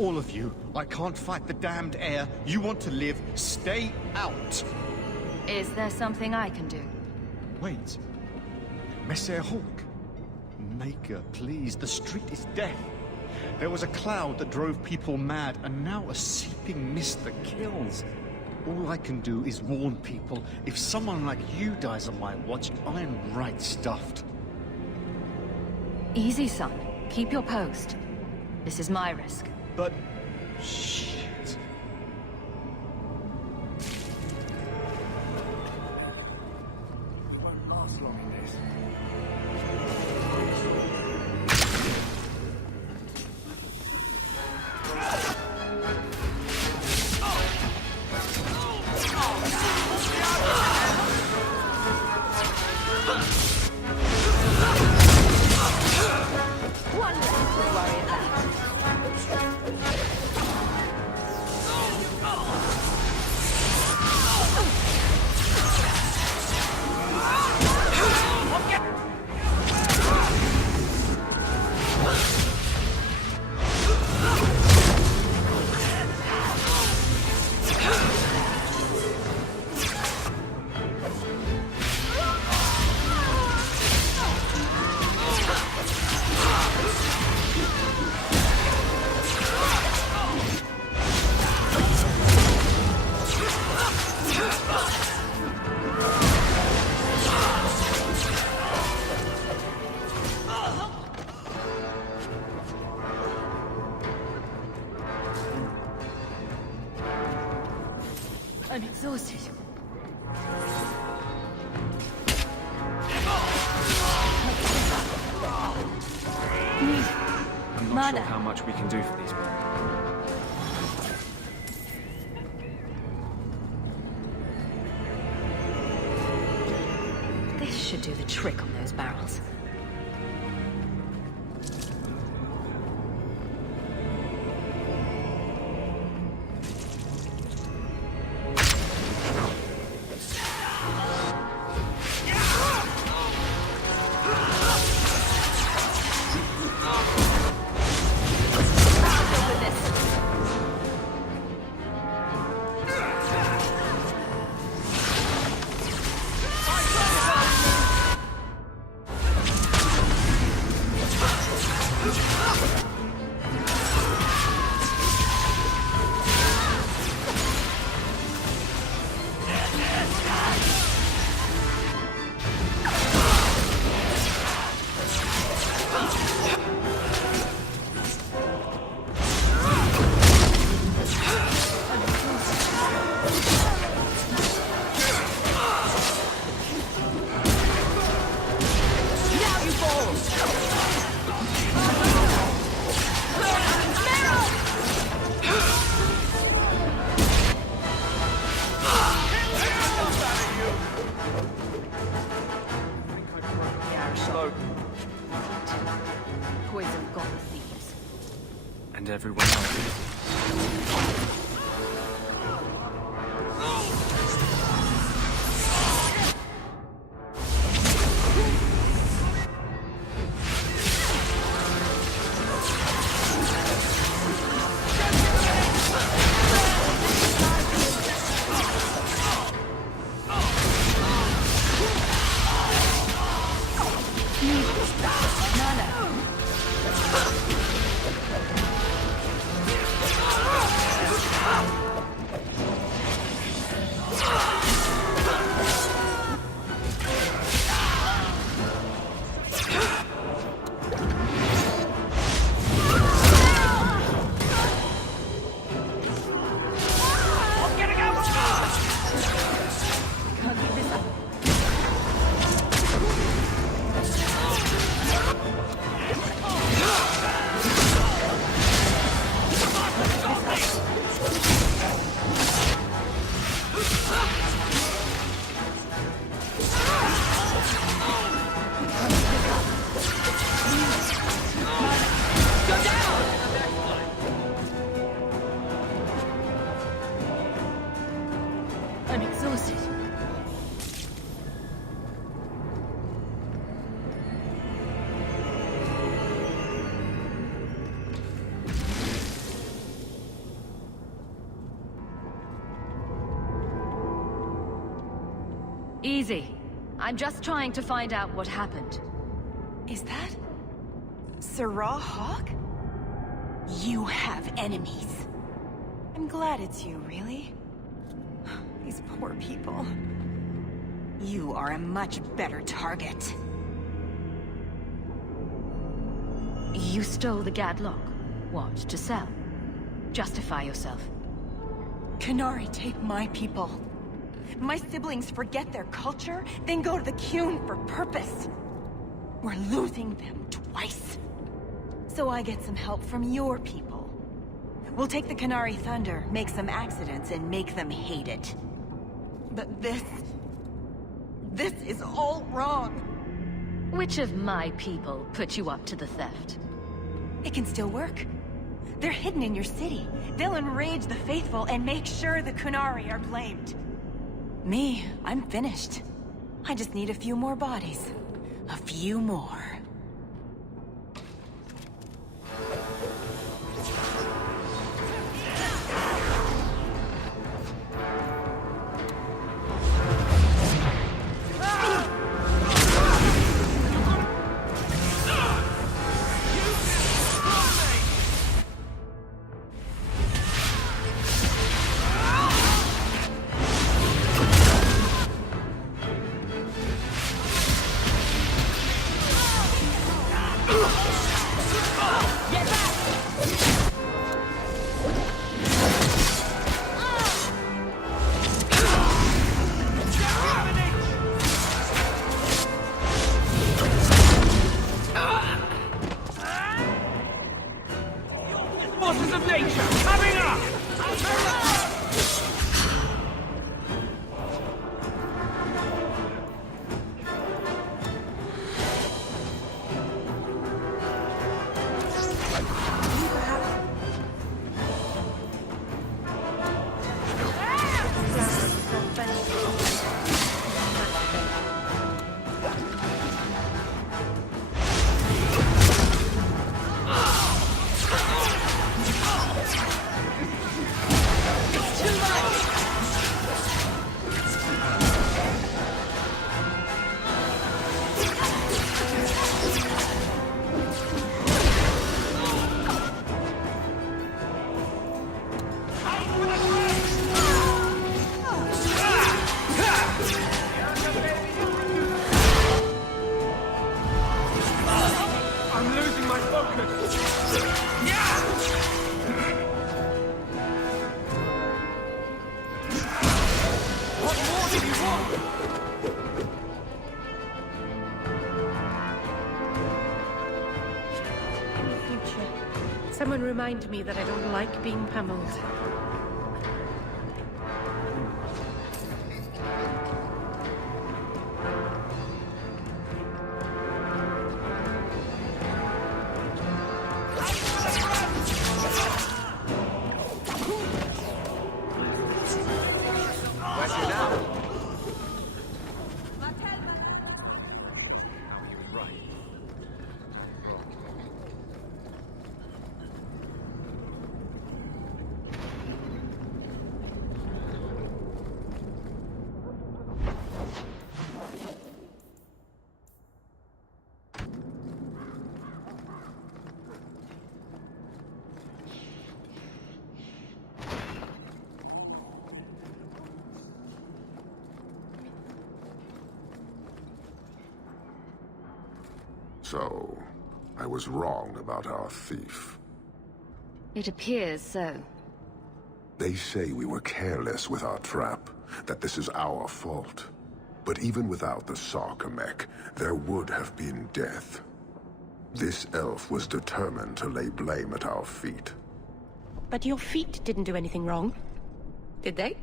All of you. I can't fight the damned air. You want to live, stay out. Is there something I can do? Wait. Messer Hulk. Maker, please. The street is death. There was a cloud that drove people mad, and now a seeping mist that kills. All I can do is warn people. If someone like you dies on my watch, I'm right stuffed. Easy, son. Keep your post. This is my risk. But... shit. We won't last long in this. One less to worry about. I'm exhausted. I'm not sure how much we can do for these people. This should do the trick on those barrels. Poison got the thieves. And everyone else. Nana. Easy. I'm just trying to find out what happened. Is that... Sirrah Hawk? You have enemies. I'm glad it's you, really. These poor people. You are a much better target. You stole the Gadlock. What, to sell? Justify yourself. Qunari take my people. My siblings forget their culture, then go to the Qun for purpose. We're losing them twice. So I get some help from your people. We'll take the Qunari Thunder, make some accidents, and make them hate it. But this is all wrong. Which of my people put you up to the theft? It can still work. They're hidden in your city. They'll enrage the faithful and make sure the Qunari are blamed. Me, I'm finished. I just need a few more bodies. A few more. Forces of nature, coming up! Someone remind me that I don't like being pummeled. So, I was wrong about our thief. It appears so. They say we were careless with our trap, that this is our fault. But even without the Sarkamek, there would have been death. This elf was determined to lay blame at our feet. But your feet didn't do anything wrong, did they?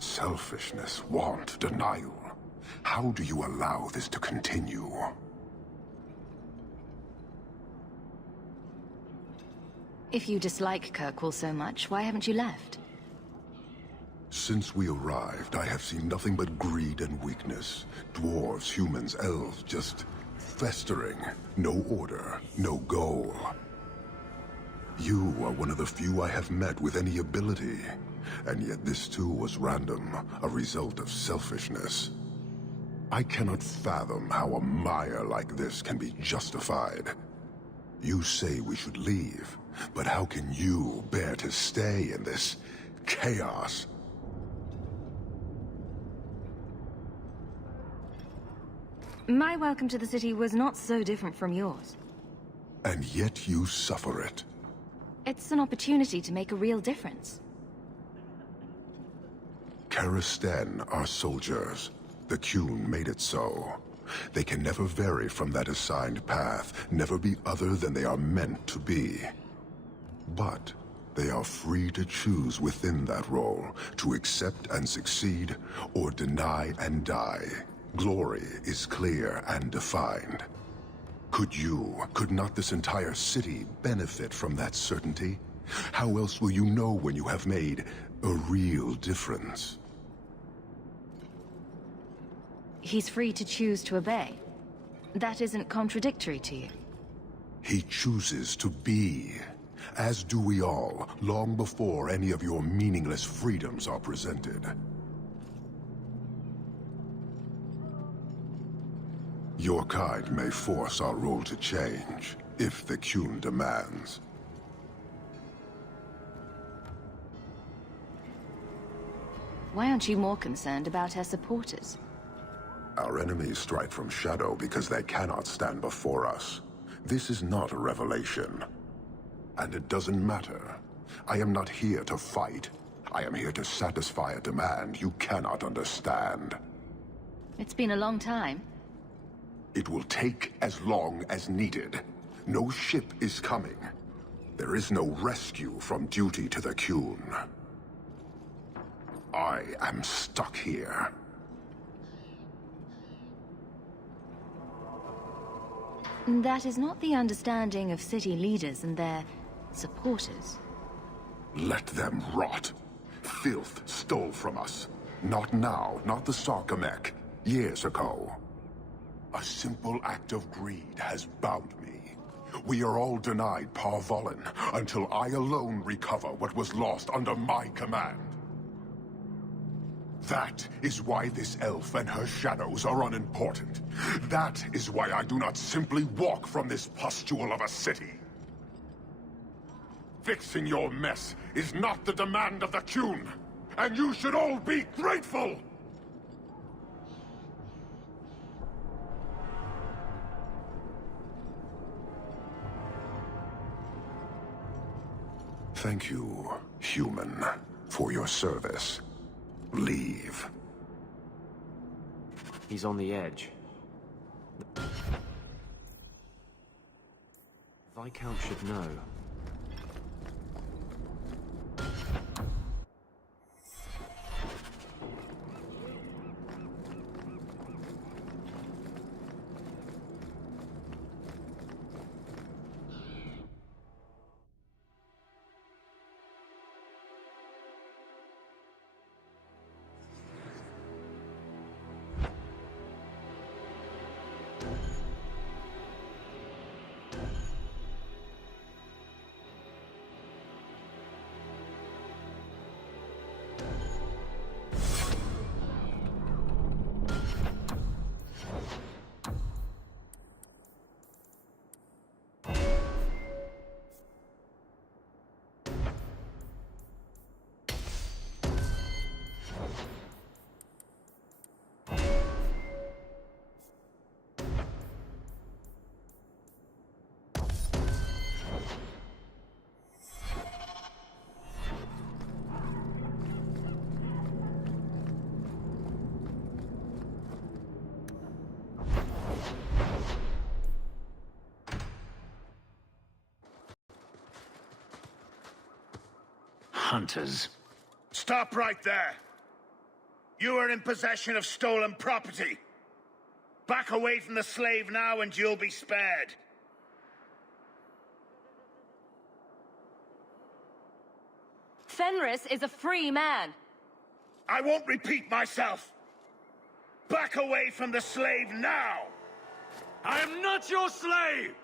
Selfishness, want, denial. How do you allow this to continue? If you dislike Kirkwall so much, why haven't you left? Since we arrived, I have seen nothing but greed and weakness. Dwarves, humans, elves, just festering. No order, no goal. You are one of the few I have met with any ability. And yet this too was random, a result of selfishness. I cannot fathom how a mire like this can be justified. You say we should leave, but how can you bear to stay in this chaos? My welcome to the city was not so different from yours. And yet you suffer it. It's an opportunity to make a real difference. Karasten are soldiers. The Qun made it so. They can never vary from that assigned path, never be other than they are meant to be. But they are free to choose within that role, to accept and succeed, or deny and die. Glory is clear and defined. Could not this entire city benefit from that certainty? How else will you know when you have made a real difference? He's free to choose to obey. That isn't contradictory to you. He chooses to be, as do we all, long before any of your meaningless freedoms are presented. Your kind may force our role to change, if the Qun demands. Why aren't you more concerned about her supporters? Our enemies strike from shadow because they cannot stand before us. This is not a revelation. And it doesn't matter. I am not here to fight. I am here to satisfy a demand you cannot understand. It's been a long time. It will take as long as needed. No ship is coming. There is no rescue from duty to the Qun. I am stuck here. That is not the understanding of city leaders and their supporters. Let them rot. Filth stole from us. Not now, not the Sarkamek. Years ago. A simple act of greed has bound me. We are all denied Parvolin until I alone recover what was lost under my command. That is why this elf and her shadows are unimportant. That is why I do not simply walk from this pustule of a city. Fixing your mess is not the demand of the Qun, and you should all be grateful! Thank you, human, for your service. Leave. He's on the edge. Viscount should know. Hunters. Stop right there! You are in possession of stolen property. Back away from the slave now and you'll be spared. Fenris is a free man. I won't repeat myself. Back away from the slave now! I am not your slave!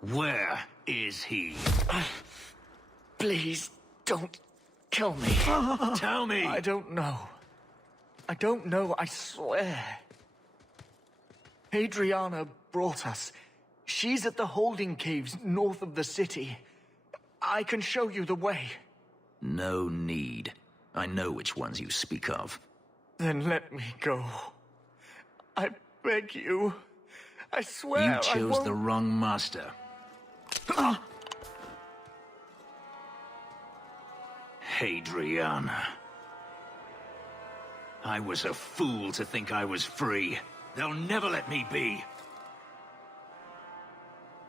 Where is he? Please, don't kill me. Tell me! I don't know. I don't know, I swear. Adriana brought us. She's at the holding caves north of the city. I can show you the way. No need. I know which ones you speak of. Then let me go. I beg you. I swear You I chose won't... the wrong master. Hadriana. I was a fool to think I was free. They'll never let me be.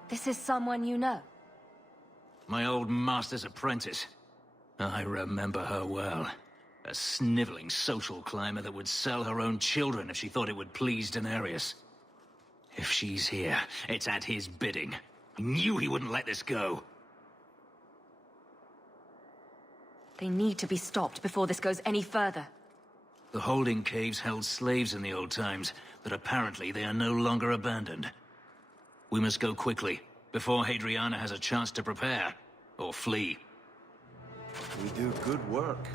This is someone you know? My old master's apprentice. I remember her well. A sniveling social climber that would sell her own children if she thought it would please Daenerys. If she's here, it's at his bidding. I knew he wouldn't let this go. They need to be stopped before this goes any further. The holding caves held slaves in the old times, but apparently they are no longer abandoned. We must go quickly, before Hadriana has a chance to prepare, or flee. We do good work.